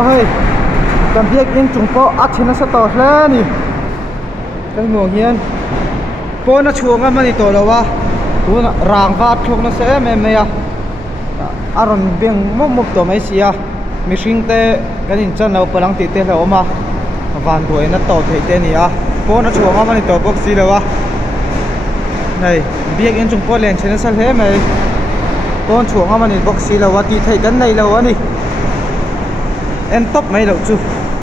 ơi làm việc in chúng po ắt thì nó sẽ to lên nè cái ngồi hiền po nó chuông á mà đi to đâu à tu nó ràng vắt không nó sẽ mềm à aron biếng mốc to mấy xí à mình sinh te cái nhìn chân nào palang tít te là mà van đuôi nó to thế thế nè à po nó chuông á mà đi to bốc xí đâu à này biếng in chúng po lên trên nó sẽ hết mày con chuông á mà đi bốc xí đâu à tí thấy cái này đâu à nè em tóc mấy đâu chứ